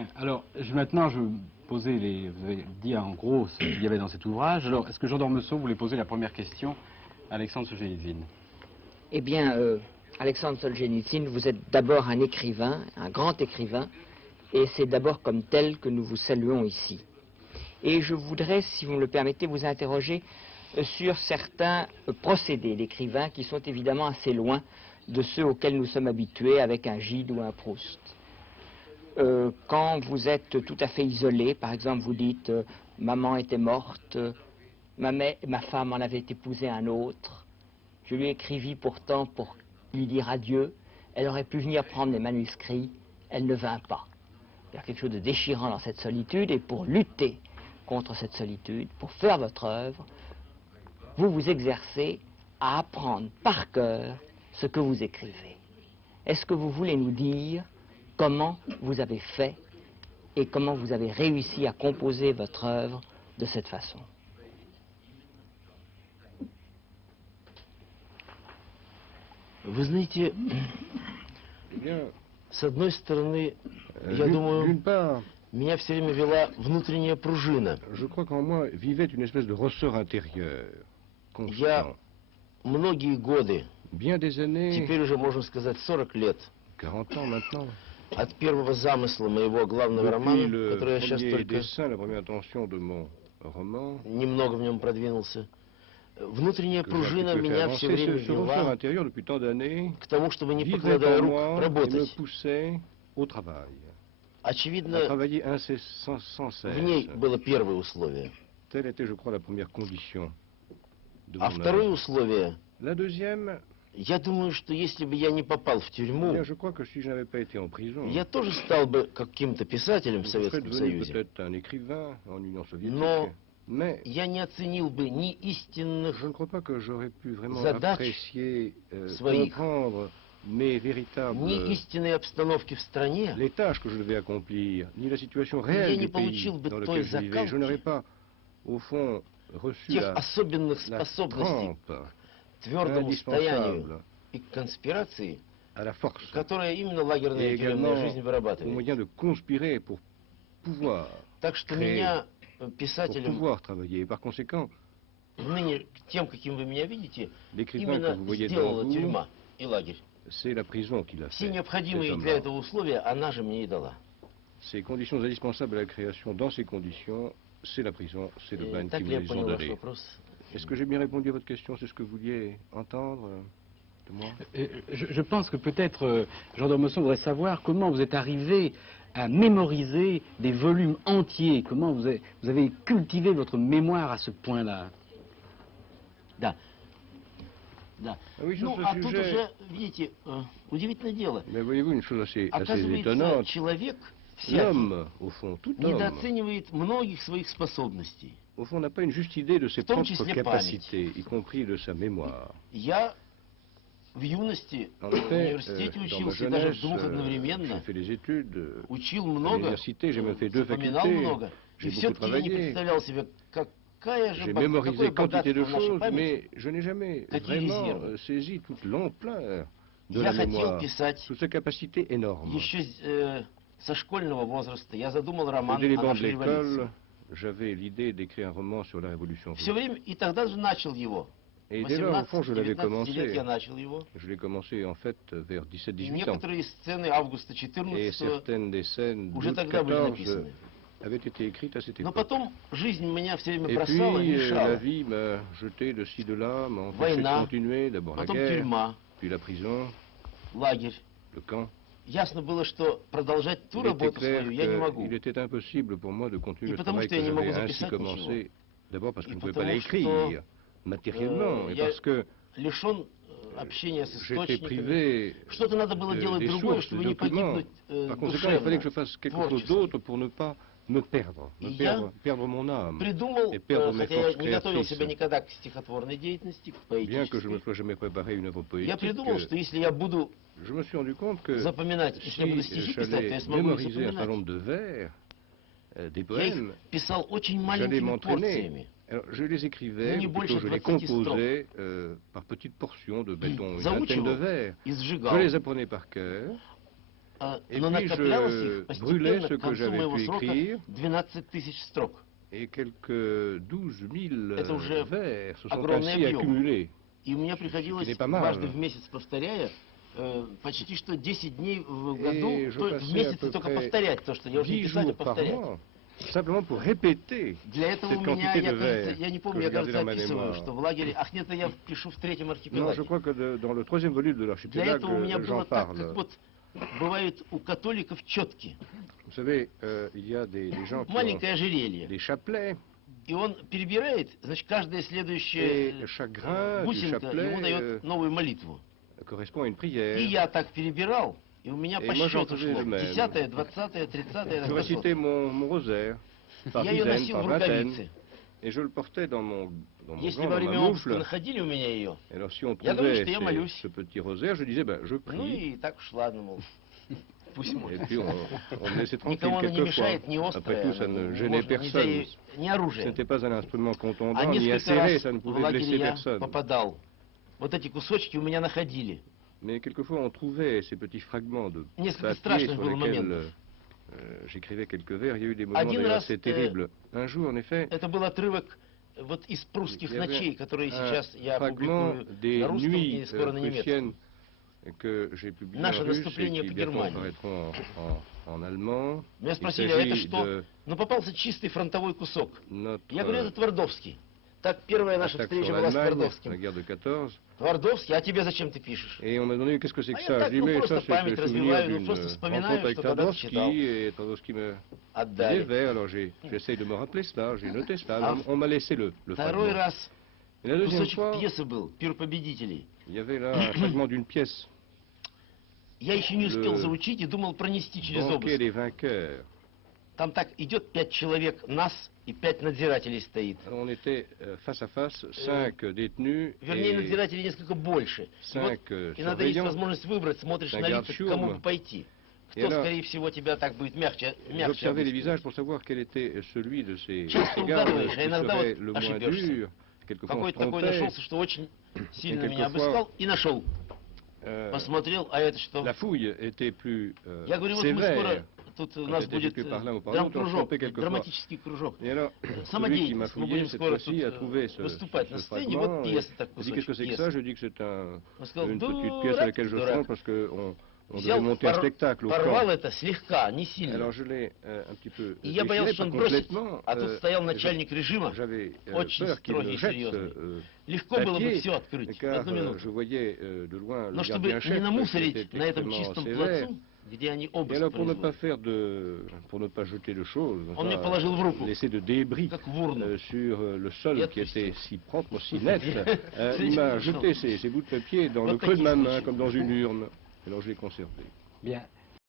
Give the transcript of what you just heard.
Bien, alors maintenant je vais poser vous avez dit en gros ce qu'il y avait dans cet ouvrage. Alors est-ce que Jean d'Ormesson voulait poser la première question à Alexandre Solzhenitsyn? Eh bien, Alexandre Solzhenitsyn, vous êtes d'abord un écrivain, un grand écrivain, et c'est d'abord comme tel que nous vous saluons ici. Et je voudrais, si vous me le permettez, vous interroger sur certains procédés d'écrivain qui sont évidemment assez loin de ceux auxquels nous sommes habitués avec un Gide ou un Proust. Quand vous êtes tout à fait isolé, par exemple vous dites maman était morte, ma femme en avait épousé un autre, je lui écrivis pourtant pour lui dire adieu, elle aurait pu venir prendre les manuscrits, elle ne vint pas. Il y a quelque chose de déchirant dans cette solitude, et pour lutter contre cette solitude, pour faire votre œuvre, vous vous exercez à apprendre par cœur ce que vous écrivez. Est-ce que vous voulez nous dire comment vous avez fait et comment vous avez réussi à composer votre œuvre de cette façon? Вы знаете, с одной стороны, я думаю, d'une part, меня все время вела внутренняя пружина. je crois qu'en moi vivait une espèce de ressort intérieur, Я constant. многие годы, Bien des années, теперь уже можно сказать 40 лет, 40 ans maintenant, от первого замысла моего главного depuis романа, le который я сейчас premier только dessin, la première intention de mon roman, немного в нем продвинулся, внутренняя que j'ai un petit пружина peu fait меня все avancer, время ce ressort вела intérieur depuis tant d'années к тому, чтобы, не vivait покладая en рук, moi et me работать. poussait au travail, à Очевидно, travailler sans cesse. в ней было первое условие. Telle était, je crois, la première condition de А mon второе œuvre. условие, La deuxième, я думаю, что если бы я не попал в тюрьму, bien, je crois que si je n'avais pas été en prison, я тоже стал бы каким-то писателем в je serais Советском devenu Союзе. peut-être un écrivain en Union soviétique. Но Mais я не оценил бы ни истинных, je ne crois pas que j'aurais pu vraiment Задач apprécier, своих. comprendre mes véritables... ни истинной обстановки в стране, les tâches que je devais accomplir, ni la situation я réelle не du pays получил бы dans той lequel je vivais. Je n'aurais закалки, pas, au fond, reçu тех la особенных способностей trempe к твердому стоянию indispensable и к конспирации, à la force которые именно лагерная et и тюремная également жизнь au вырабатывает. moyen de conspirer pour pouvoir Так что créer, меня, pour писателем, pouvoir travailler. Et par conséquent, ныне тем, каким вы меня видите, l'écrivain que именно vous voyez сделала devant vous, тюрьма и лагерь. c'est la prison qui l'a Все fait. необходимые cet для homme-là. этого условия она же мне и дала. Ces conditions indispensables à la création, dans ces conditions, c'est la prison, c'est le bagne qui Так me ли я les ont понял ваш donnés. вопрос? Est-ce que j'ai bien répondu à votre question? C'est ce que vous vouliez entendre de moi? Je pense que peut-être Jean d'Ormesson voudrait savoir comment vous êtes arrivé à mémoriser des volumes entiers, comment vous avez cultivé votre mémoire à ce point-là. Да. Да. Oui, sur Ну, ce а тут sujet, уже, видите, удивительное дело. mais voyez-vous une chose assez Оказывается, étonnante, человек всякий l'homme, au fond, tout homme, недооценивает многих своих способностей. au fond, n'a pas une juste idée de ses В том propres числе capacités, y compris de sa mémoire. Я в юности En в effet, университете dans ma учился даже jeunesse, в двух j'ai одновременно. fait des études Учил à много, l'université, j'ai même fait 2 запоминал facultés, много. И j'ai beaucoup все-таки я не travaillé, представлял себе, какое j'ai какое mémorisé quantité de богатство в нашей choses, памяти. mais je n'ai jamais Какие vraiment резервы? saisi toute l'ampleur de Я la хотел mémoire, писать toute sa capacité énorme. еще со школьного возраста. Я задумал роман Dès les о bancs de нашей революции. l'école, j'avais l'idée d'écrire un roman sur la Révolution Все russe. время, и тогда же начал его. Et dès lors, au fond, je l'avais 18-19 лет commencé. я начал его. Je l'ai commencé en fait vers И 17-18 ans. некоторые сцены августа Et 14 certaines des scènes уже d'août тогда были 14 написаны. avaient été écrites à cette Но époque. потом жизнь меня все время Et бросала и puis, la мешала. vie m'a jeté de ci, de là, m'a empêché de Война, continuer. D'abord la потом guerre, тюрьма, puis la prison, лагерь. le camp. Ясно было, что продолжать ту Il était работу clair свою я не могу. qu'il était impossible pour moi de continuer И le потому travail что que я не могу j'avais ainsi записать commencé. D'abord parce que И je ne pouvais pas потому l'écrire matériellement, et я parce que лишен общения с j'étais источниками. privé Что-то надо было делать des другое, sources, чтобы des не documents. погибнуть Par conséquent, il fallait que je душевно, fasse quelque chose творчески. d'autre pour ne pas me perdre, И я perdre mon âme. придумал, et perdre mes хотя я forces не готовил créatrices. себя никогда к стихотворной деятельности, к Bien que je ne me поэтической, sois jamais préparé une œuvre я poétique, придумал, что если я буду je me suis rendu compte que запоминать, если я буду si стихи писать, то я j'allais смогу их mémoriser un certain запоминать. nombre de vers, des Я их poèmes, писал очень j'allais маленькими m'entraîner. порциями. Alors, je les écrivais, Ну, не ou больше plutôt je les 20 composais par petites portions de, mettons, une vingtaine Заучивал de vers. и Je сжигал. les apprenais par cœur, Et Но puis накоплялось je их brûlais постепенно ce к que концу j'avais моего pu срока écrire, 12 тысяч строк. et quelques 12 000 Это уже vers se sont огромный ainsi объем. accumulés. И мне приходилось n'est pas mal. дважды в месяц, повторяя, почти что 10 дней в году, Et je в passais à месяц peu только près повторять то, что я уже не 10 писать, а jours par повторять. mois, simplement pour répéter Для этого cette у меня, quantité de я, кажется, vers я не que помню, je я, gardais кажется, dans ma описываю, mémoire. что в лагере, ах нет, я пишу в третьем Non, архипелаге. je crois que dans le troisième volume de Для l'archipélague, этого у меня j'en было так, как parle. вот бывает у католиков четки, Vous savez, il y a des gens qui ont маленькое ожерелье, des chapelets, и он перебирает, значит, каждая et следующая chaque grain du бусинка ему chapelet дает новую молитву. correspond à une И prière. я так перебирал, и у меня Et по moi, j'en счету faisais шло. de même. 10-е, 20-е, 30-е, Je récitais mon rosaire par Я ее dizaines, носил par в vingtaines, рукавице. et je le portais dans mon Если gant, во dans ma время обыска moufle. находили у меня ее, Et alors si on Я думаю, trouvait что я молюсь. ce petit rosaire, je disais, ben, je ну prie. и так уж ладно, мол, пусть Et может. puis on me laissait tranquille Никому она не quelquefois. мешает, не Après острая, tout, ça ne gênait можно, нельзя personne. ей, не Ce оружие. n'était pas un instrument А contondant, ni несколько acéré, раз ça ne в pouvait лагере blesser я personne. попадал. Вот эти кусочки у меня находили. Mais quelquefois, on trouvait ces petits fragments de Несколько papier страшных sur было lesquels моментов. j'écrivais quelques vers. Il y a eu des moments Один d'ailleurs раз, assez terribles. Un jour, en effet, Это был отрывок вот из прусских il y avait ночей, которые un сейчас я fragment публикую des на русском nuits и скоро на немецком. prussiennes que j'ai publié Наше en russe et наступление qui по bientôt Германии. apparaîtront en allemand. Меня Il спросили, а это s'agit что? de Ну попался чистый фронтовой кусок. notre Я говорю, это Твардовский. Так первая наша attaque встреча sur была с l'Allemagne, la Твардовским. guerre de 14. Твардовский, а тебе зачем ты пишешь? Et on m'a demandé qu'est-ce que c'est que А я ça. так, Je dis, ну, mais просто ça, c'est память le развиваю, souvenir ну, d'une просто вспоминаю, rencontre avec что когда-то читал. Twardowski, et Twardowski me disait Отдали. vers, alors j'essaye de me rappeler cela, j'ai noté cela, Ah. on m'a laissé le Второй fragment. раз Et la deuxième кусочек fois, пьесы был, «Пир победителей». il y avait là un fragment d'une pièce, Я еще не успел Le заучить и думал пронести через Banquet обыск. des vainqueurs. Там так идет 5 человек, нас и 5 надзирателей стоит. Alors on était face à face, 5 détenus Вернее, et надзирателей несколько больше. И, вот, 5 иногда есть surveillants. возможность выбрать, смотришь на Regarde лица, к кому Schurm. бы пойти. Et Кто, alors, скорее всего, тебя так будет мягче J'observais les обыскивать. visages pour savoir quel était celui de ces Часто gardes угадываешь, qui а иногда serait вот le moins ошибешься. dur. Quelquefois on se Какой-то такой trompait. нашелся, что очень сильно quelquefois, меня обыскал, и нашел. Посмотрел, а это что? La fouille était plus Я говорю, вот мы скоро, sévère. тут у нас C'était будет plus par l'un ou par l'autre, on se драм-кружок, trompait quelquefois. драматический кружок. Et alors, celui qui m'a Самодеятельность. Мы fouillé будем cette скоро тут fois-ci a trouvé ce выступать на сцене, fragment. вот et пьеса так il dit qu'est-ce que c'est que ça? кусочек. Je dis que c'est Он сказал, une petite pièce à дурак, laquelle je дурак. chante parce qu'on devait Взял, monter un spectacle au порвал camp. это слегка, не сильно. Alors je l'ai un petit peu И я déchiré, боялся, что pas он бросит, complètement. а тут стоял начальник режима, J'avais очень peur qu'il строгий me и jette серьезный. ce Легко было бы papier, все открыть в car одну минуту. je voyais de loin Но le чтобы gardien не chef qui намусорить était на этом extrêmement чистом sévère. плацу, где они Et обыск alors pour ne pas производят, pour ne pas jeter de choses, Он мне pas положил в руку, laisser de débris как в урну. sur le sol Я qui отпустил. était si propre, si net, C'est il m'a différent. jeté ces bouts de papier dans Вот le creux de такие ma main, случаи. comme dans une urne. Alors je l'ai conservé. Bien.